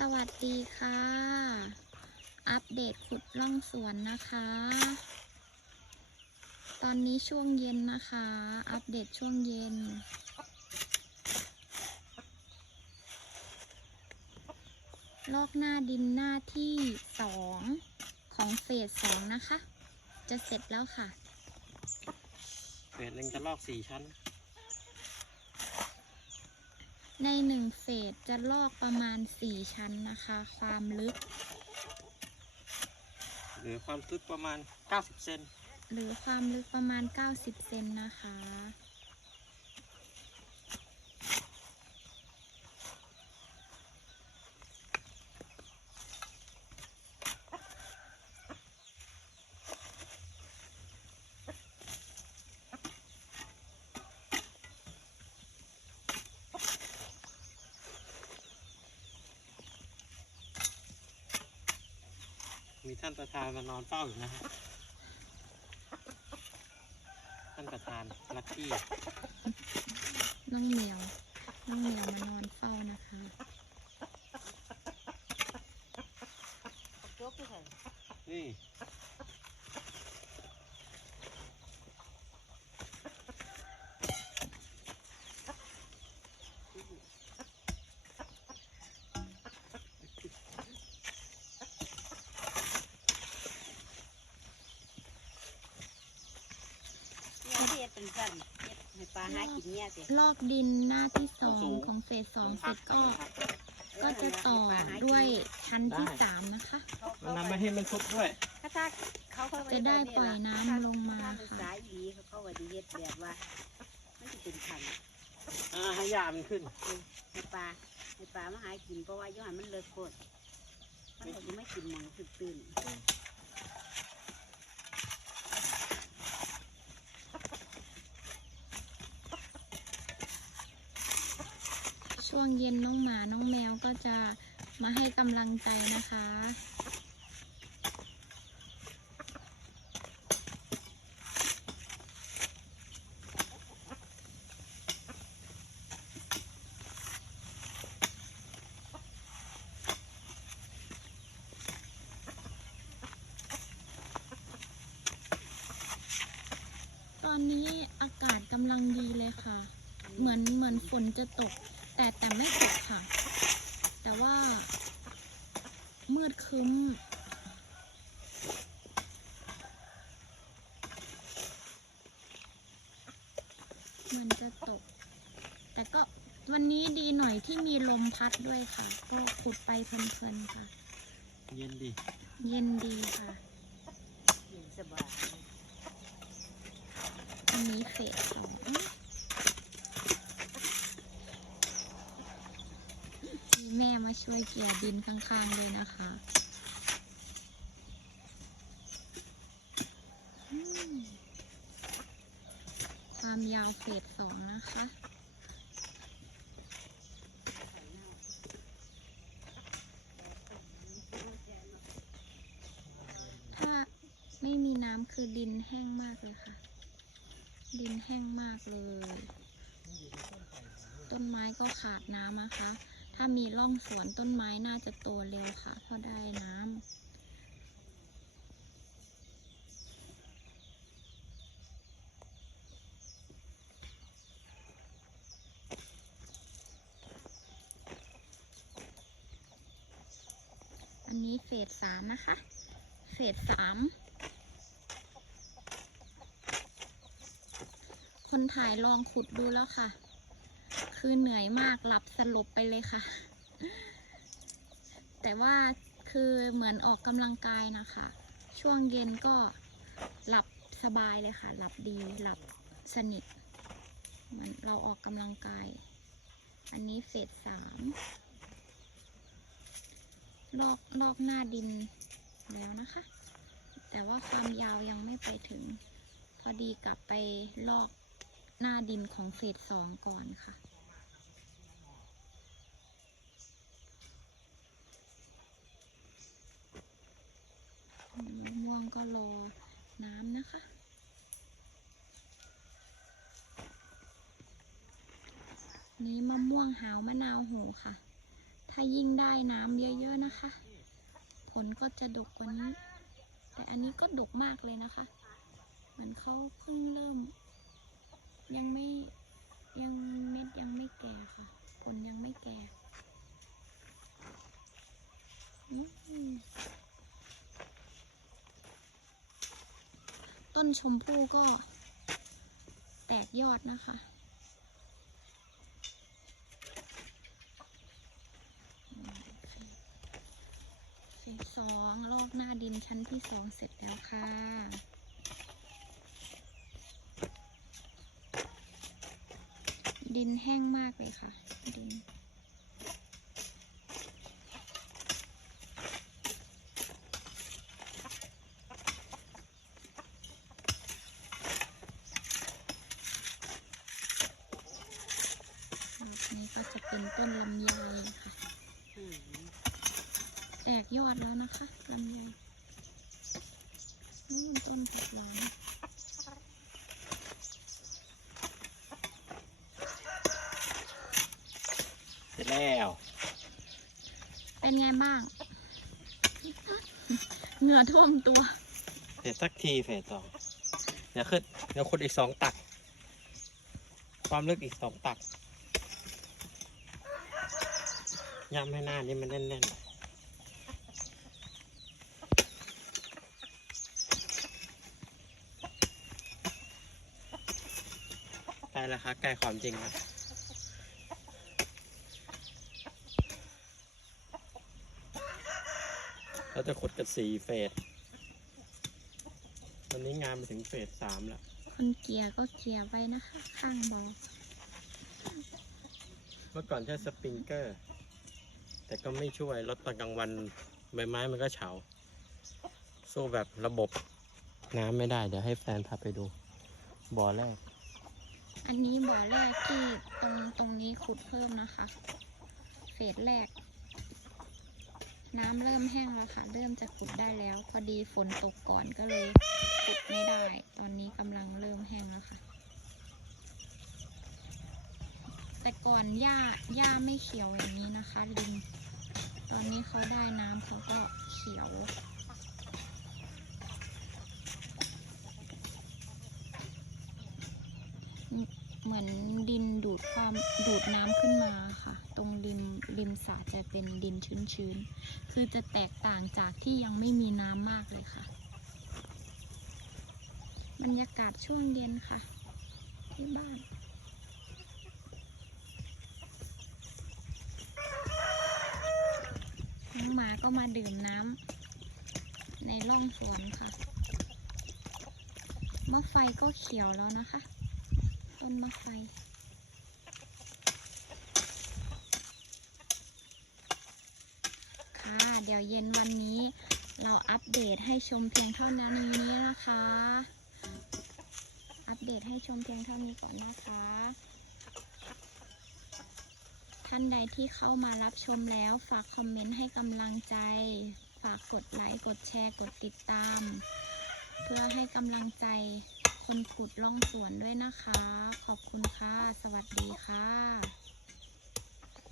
สวัสดีค่ะ อัปเดตขุดล่องสวนนะคะ ตอนนี้ช่วงเย็นนะคะ อัปเดตช่วงเย็น ลอกหน้าดินหน้าที่สองของเฟสสองนะคะ จะเสร็จแล้วค่ะ เฟสหนึ่งจะลอกสี่ชั้น ในหนึ่งเฟสจะลอกประมาณสี่ชั้นนะคะ ความลึก หรือความลึกประมาณ 90 เซน หรือความลึกประมาณ 90 เซนนะคะ มีท่านประธานมานอนเฝ้าอยู่นะฮะท่านประธานลักกี้น้องเหมียว น้องเหมียวมานอนเฝ้านะคะนี่ เนี่ยเฮ็ดเป็นสั่นเฮ็ดให้ปลาหากินเนี่ยสิลอกดินหน้าที่สองของเฟสสองเสร็จก็ ก็จะต่อด้วยชั้นที่สามนะคะ มันนำมาให้มันซุกด้วย ถ้าถ้าเขาเขาจะได้ปล่อยน้ำลงมาถ้เป็นค่ะสายดีเขาเขาว่าดีเฮ็ดแบบว่ามันจะเป็นขันอ่าให้ยามันขึ้นให้ปลาให้ปลามาหากินเพราะว่าย้อนมันเลิกโคตรมันก็จะไม่กินหมองตื่นตื่น ช่วงเย็นน้องหมาน้องแมวก็จะมาให้กำลังใจนะคะ ตอนนี้อากาศกำลังดีเลยค่ะ เหมือนเหมือนฝนจะตก แต่แต่ไม่ตกค่ะ แต่ว่ามืดครึ้มเหมือนจะตก แต่ก็วันนี้ดีหน่อยที่มีลมพัดด้วยค่ะ ก็ขุดไปเพลินๆค่ะ เย็นดี เย็นดีค่ะ เย็นสบาย อันนี้เฟสสอง แม่มาช่วยเกี่ยดินข้างๆเลยนะคะความยาวเฟสสองนะคะถ้าไม่มีน้ำคือดินแห้งมากเลยค่ะ ดินแห้งมากเลย ต้นไม้ก็ขาดน้ำนะคะ ถ้ามีร่องสวนต้นไม้น่าจะโตเร็วค่ะเพราะได้น้ำอันนี้เฟสสามนะคะ เฟสสาม คนถ่ายลองขุดดูแล้วค่ะ คือเหนื่อยมากหลับสลบไปเลยค่ะ แต่ว่าคือเหมือนออกกำลังกายนะคะ ช่วงเย็นก็หลับสบายเลยค่ะ หลับดีหลับสนิทเหมือนเราออกกำลังกาย อันนี้เฟสสามลอกลอกหน้าดินแล้วนะคะ แต่ว่าความยาวยังไม่ไปถึง พอดีกลับไปลอกหน้าดินของเฟสสองก่อนค่ะ มะม่วงก็รอน้ำนะคะ นี้มะม่วงหาวมะนาวโหค่ะ ถ้ายิ่งได้น้ำเยอะๆนะคะ ผลก็จะดกกว่านี้ แต่อันนี้ก็ดกมากเลยนะคะ เหมือนเขาเพิ่งเริ่ม ยังไม่ยังเม็ดยังไม่แก่ค่ะ ผลยังไม่แก่อืม ต้นชมพู่ก็แตกยอดนะคะ เฟสสองลอกหน้าดินชั้นที่สองเสร็จแล้วค่ะดินแห้งมากเลยค่ะ ดิน รอบนี้ก็จะเป็นต้นลำไยค่ะ อืม แตกยอดแล้วนะคะลำไยนู่นต้นผักหวานเสร็จแล้ว เป็นไงบ้าง เหงื่อท่วมตัว เสร็จสักทีเฟสสองเดี๋ยวขึ้นเดี๋ยวขุดอีกสองตัก ความลึกอีกสองตักย้ำให้หน้านี่มันแน่นๆใกล้ แล้วครับใกล้ความจริงแล้วเราจะขุดกันสี่เฟสตอนนี้งานไปถึงเฟสสามแล้ว คนเกลียร์ก็เกลียร์ไว้นะคะ ข้างบอ่อเมื่อก่อนใช้สปริงเกอร์ แต่ก็ไม่ช่วยรถตอนกลางวันใบไม้มันก็เฉาสู้แบบระบบน้ำไม่ได้ เดี๋ยวให้แฟนพาไปดูบ่อแรก อันนี้บ่อแรกที่ตรงตรงนี้ขุดเพิ่มนะคะ เฟสแรก น้ำเริ่มแห้งแล้วค่ะ เริ่มจะขุดได้แล้ว พอดีฝนตกก่อนก็เลยขุดไม่ได้ ตอนนี้กำลังเริ่มแห้งแล้วค่ะ แต่ก่อนหญ้าหญ้าไม่เขียวอย่างนี้นะคะลิงตอนนี้เขาได้น้ำเขาก็เขียว เหมือนดินดูดความดูดน้ำขึ้นมาค่ะ ตรงริมริมสระจะเป็นดินชื้นๆ คือจะแตกต่างจากที่ยังไม่มีน้ำมากเลยค่ะ บรรยากาศช่วงเย็นค่ะ ที่บ้านน้องหมาก็มาดื่มน้ำในร่องสวนค่ะ เมื่อไฟก็เขียวแล้วนะคะ ต้นมะไฟค่ะเดี๋ยวเย็นวันนี้ เราอัปเดตให้ชมเพียงเท่านั้นนี้นะคะ อัปเดตให้ชมเพียงเท่านี้ก่อนนะคะ ท่านใดที่เข้ามารับชมแล้วฝากคอมเมนต์ให้กำลังใจ ฝากกดไลค์ กดแชร์ กดติดตาม เพื่อให้กำลังใจ คนขุดล่องสวนด้วยนะคะ ขอบคุณค่ะ สวัสดีค่ะ